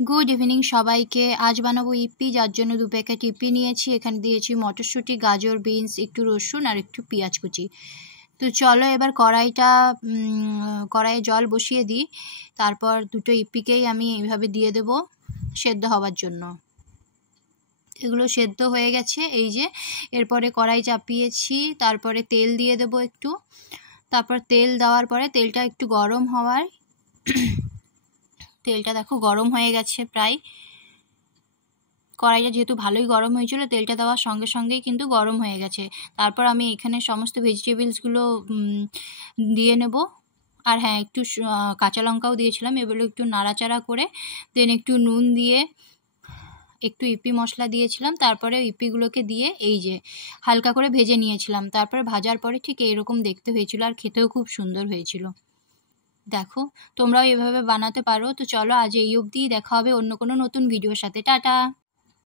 Good evening সবাইকে। আজ বানাবো ইপি, যার জন্য 2 প্যাকেট ইপি নিয়েছি। এখানে দিয়েছি মটরশুঁটি, গাজর, বিনস, একটু রসুন আর একটু পেঁয়াজ কুচি। তো চলো এবার কড়াইয়ে জল বসিয়ে দিই। তারপর দুটো ইপিকেই আমি এইভাবে দিয়ে দেব সেদ্ধ হওয়ার জন্য। এগুলো সেদ্ধ হয়ে গেছে, এই যে। এরপরে কড়াই চাপিয়েছি, তারপরে তেল দিয়ে দেব একটু। তারপর তেল দেওয়ার পরে তেলটা একটু গরম হওয়ার, তেলটা দেখো গরম হয়ে গেছে প্রায়। কড়াইটা যেহেতু ভালোই গরম হয়েছিল, তেলটা দেওয়ার সঙ্গে সঙ্গেই কিন্তু গরম হয়ে গেছে। তারপর আমি এখানে সমস্ত ভেজিটেবলসগুলো দিয়ে নেব। আর হ্যাঁ, একটু কাঁচা লঙ্কাও দিয়েছিলাম। এগুলো একটু নাড়াচাড়া করে দেন একটু নুন দিয়ে একটু ইপি মশলা দিয়েছিলাম। তারপরে ইপিগুলোকে দিয়ে এই যে হালকা করে ভেজে নিয়েছিলাম। তারপরে ভাজার পরে ঠিক এইরকম দেখতে হয়েছিল, আর খেতেও খুব সুন্দর হয়েছিল। দেখো, তোমরাও এভাবে বানাতে পারো। তো চলো আজ এই অবধিই, দেখা হবে অন্য কোনো নতুন ভিডিওর সাথে। টাটা।